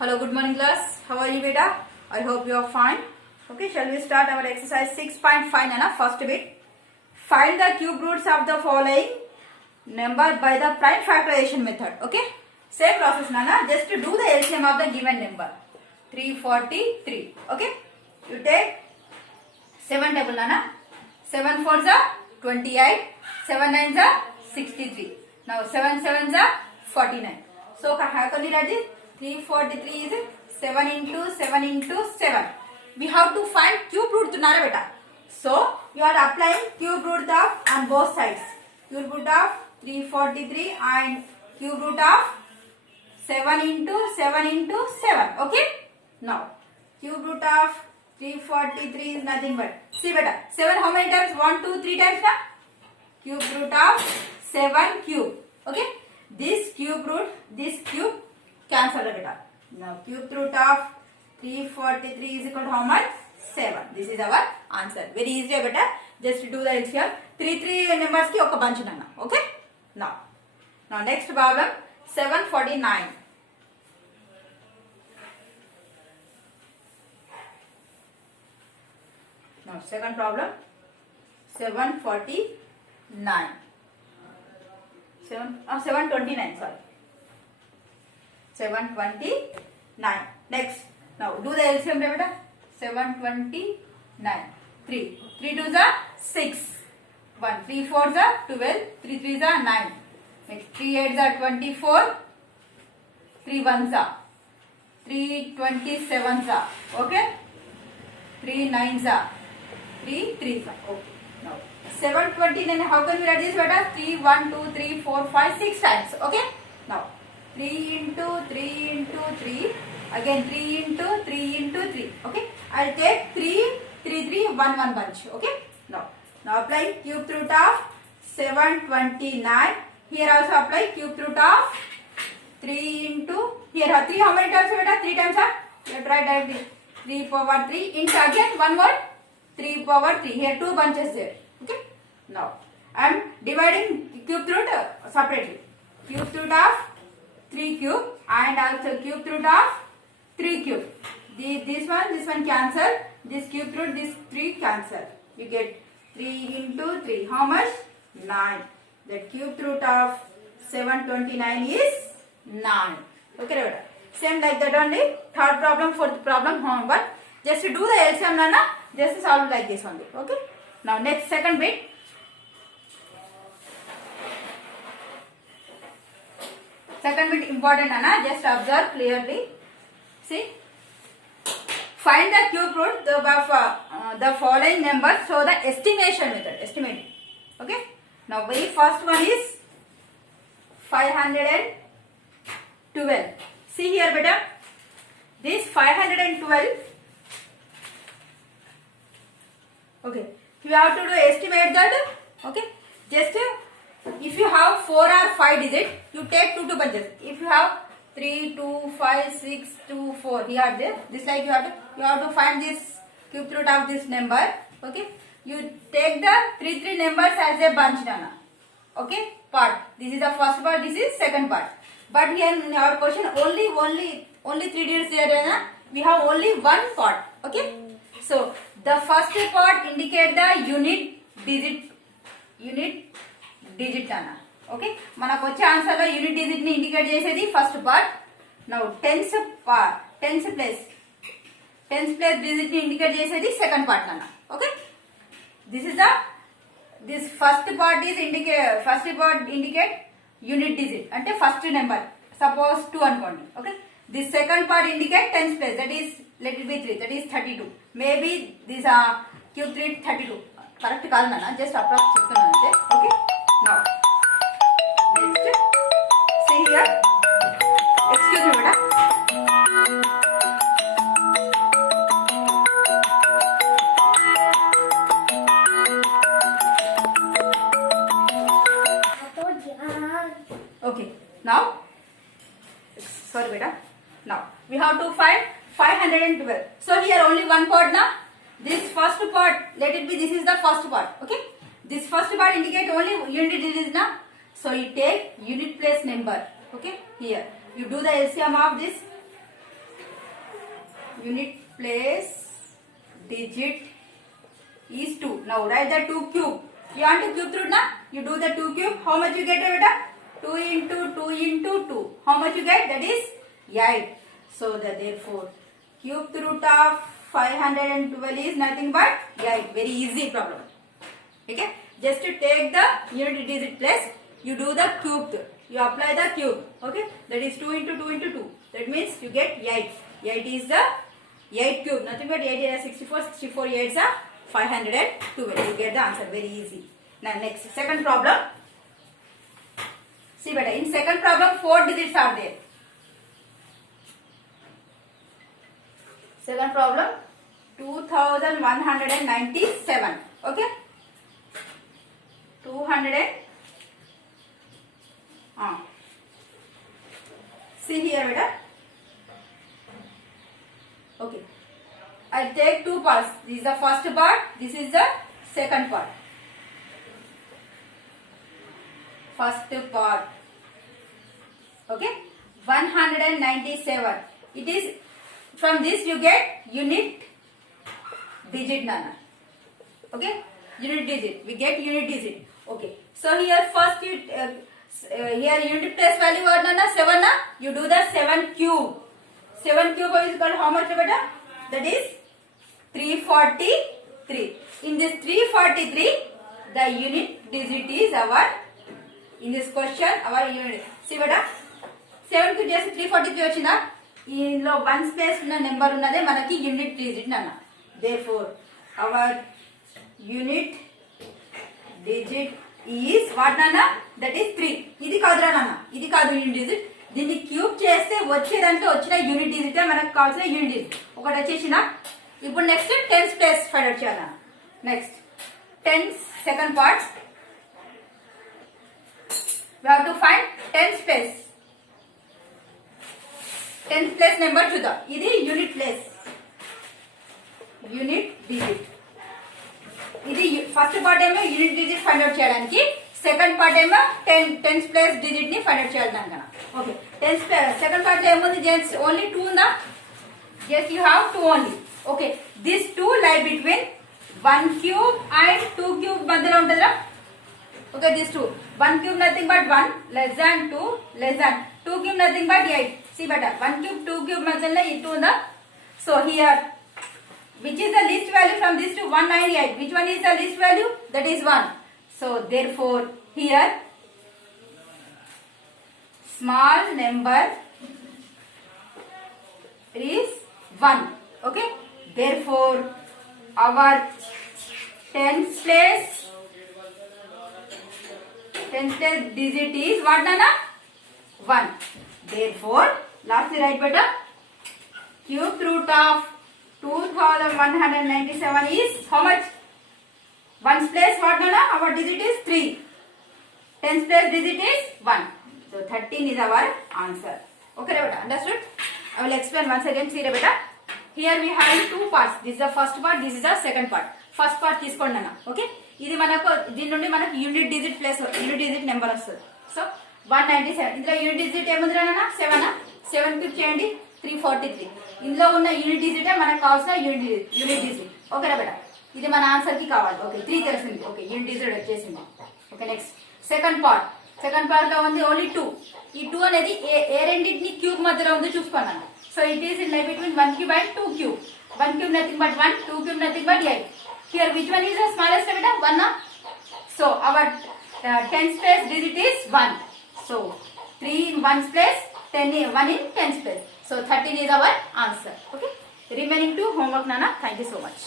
Hello, good morning class. How are you beta? I hope you are fine. Okay, shall we start our exercise 6.5 Nana? First bit. Find the cube roots of the following number by the prime factorization method. Okay, same process Nana. Just to do the LCM of the given number. 343. Okay, you take 7 table Nana. 7 4s are 28. 7 9s are 63. Now 7 7s are 49. So how can we write this? 343 is 7 into 7 into 7. We have to find cube root tunara beta. So you are applying cube root of on both sides. Cube root of 343 and cube root of 7 into 7 into 7. Okay. Now cube root of 343 is nothing but, see beta, 7 how many times? 1 2 3 times na? Cube root of 7 cube. Okay. This cube root, this cube cancel beta. Now cube root of 343 is equal to how much? 7. This is our answer. Very easy beta. Just do the LCM. 3 numbers ki oka bunch nana. Okay. Now next problem 749. Now second problem 749. 729, sorry. 729. Next. Now do the LCM beta. 729. 3 2s are 6. 1 3 4s are 12. 3 3s are 9. Next 3 8s are 24. 3 1s are 3 27s are. Okay. 3 9s are 3 3s are. Okay. Now 729, how can we write this beta? 3 1 2 3 4 5 6 times. Okay. Now 3 into 3 into 3, again 3 into 3 into 3. Okay. I'll take 3 3 3 1 1 bunch. Okay. Now apply cube root of 729. Here also apply cube root of 3 into, here 3 how many times beta? 3 times are, let write directly 3 power 3 into again one more 3 power 3. Here 2 bunches there. Okay. Now I am dividing cube root separately. Cube root of 3 cube and also cube root of 3 cube. This one cancel. This cube root, this 3 cancel. You get 3 into 3. How much? 9. The cube root of 729 is 9. Okay, same like that only. Third problem, fourth problem, homework. Just to do the LCM nana, just solve like this only. Okay. Now next second bit. Second bit important nana. Just observe clearly. See. Find the cube root of the following numbers. So the estimation method. Estimating. Okay. Now very first one is 512. See here beta. This 512. Okay. You have to do estimate that. Okay. Just if you have 4 or 5 digits, you take 2 bunches. If you have 3 2 5 6 2 4, here there. This like you have to find this cube root of this number. Okay. You take the 3 numbers as a bunch nana. Okay. Part. This is the first part. This is second part. But here in our question only 3 digits there. Na? We have only one part. Okay. So the first part indicate the unit digit nana. Okay. Manaku vache answer lo unit digit ni indicate chesedi first part. Now tens place digit ni indicate chesedi second part nana. Okay. This first part indicate unit digit ante first number. Suppose 2 anukondi. Okay. This second part indicate tens place, that is let it be 3, that is 32. Maybe this cube 3 32. Correct kaadu nana, just approx cheptunna ante. Okay. Now next, see here. Excuse me beta. Okay. Now sorry beta. Now we have to find 512. So here only one part na. This first part, let it be, this is the first part. Okay. This first part indicate only unit digits na. So you take unit place number. Okay. Here you do the LCM of this unit place digit is 2. Now write the 2 cube. You want to cube through na? You do the 2 cube. How much you get, beta? 2 into 2 into 2. How much you get? That is 8. So therefore cube root of 512 is nothing but 8. Very easy problem. Okay. Just to take the unit digit place, you do the cube. You apply the cube. Okay. That is 2 into 2 into 2. That means you get 8. 8 is the 8 cube. Nothing but 8 is 64. 64 8s are 512. You get the answer. Very easy. Now next, second problem. See better. In second problem, 4 digits are there. Second problem, 2197. Okay. 200. See here, beta. Okay. I take two parts. This is the first part. This is the second part. First part. Okay. 197. It is from this you get unit digit, nana. Okay. Unit digit. We get unit digit. Okay. So here first you here unit place value what, nana? 7 na? You do the 7 cube. 7 cube is called how much, beta? That is 343. In this 343, the unit digit is our, in this question, our unit. See beta, 7 cube just 343 వచ్చిందా? ఇందులో 1 space ఉన్న number ఉన్నదే మనకి unit digit అన్న. Therefore, our unit digit is what నాన్న? That is 3. ఇది కాదురా నాన్న, ఇది కాదు యూనిట్ డిజిట్. దీన్ని క్యూబ్ చేస్తే వచ్చేదంటే వచ్చిన యూనిట్ డిజిట్ మనకు కావాల్సిన యూనిట్ డిజిట్. ఒకటి వచ్చేసిన. ఇప్పుడు next tens place find out చేయాలి. Next tens second part. We have to find tens place. Tens place number చూద్దాం. ఇది యూనిట్ ప్లేస్, యూనిట్ డిజిట్. ఇది ఫస్ట్ పార్ట్ ఏమో యూనిట్ డిజిట్ ఫైండ్ అవుట్ చేయడానికి, సెకండ్ పార్ట్ ఏమో టెన్స్ ప్లేస్ డిజిట్ ని find out చేయాలి దానికన్నా. Okay. Tens place second part లో ఏముంది? జస్ట్ ఓన్లీ 2 ఉందా? Yes, you have 2 only. Okay. These 2 lie between 1 cube and 2 cube మధ్యలో ఉంటుందా? Okay, these 2. 1 cube nothing but 1, less than 2, less than 2 cube nothing but 8. See better. 1 cube, 2 cube మధ్యలో ఈ 2 ఉందా? So here, which is the least value from these two? 198. Which one is the least value? That is 1. So therefore here small number is 1. Okay. Therefore our tens place digit is what, nana? 1. Therefore lastly write better. Cube root of 2197 is how much? 1's place what, nana? Our digit is 3. 10's place digit is 1. So 13 is our answer. Okay, beta. Understood? I will explain once again. See, beta. Here we have 2 parts. This is the first part. This is the second part. First part తీసుకోండి అన్న. Okay. ఇది మనకు దీని నుండి మనకు unit digit plus unit digit number వస్తుంది. So 197. ఇందులో unit digit ఏముంది అన్న? 7. 7 క్యూబ్ చేయండి 343. ఇందులో ఉన్న యూనిట్ డిజిటే మనకు కావాల్సిన యూనిట్ డిజిట్. ఓకేనా బేటా? ఇది మన ఆన్సర్ కి కావాలి. ఓకే. 3 తెలిసింది. ఓకే. యూనిట్ డిజిట్ వచ్చేసింది. Okay. Next second part. Second part లో ఉంది ఓన్లీ 2. ఈ 2 అనేది ఏ రెండింటిని క్యూబ్ మధ్యలో ఉందో చూసుకోండి. సో ఇట్ ఈస్ ఇన్ లై between 1 cube and 2 cube. 1 cube nothing but 1, 2 cube nothing but 8. Here which one is the smallest, beta? 1 na? So our tens place digit is 1. So 3 in 1's place, 1 in 10's place. So 13 is our answer. Okay. Remaining 2 homework, nana. Thank you so much.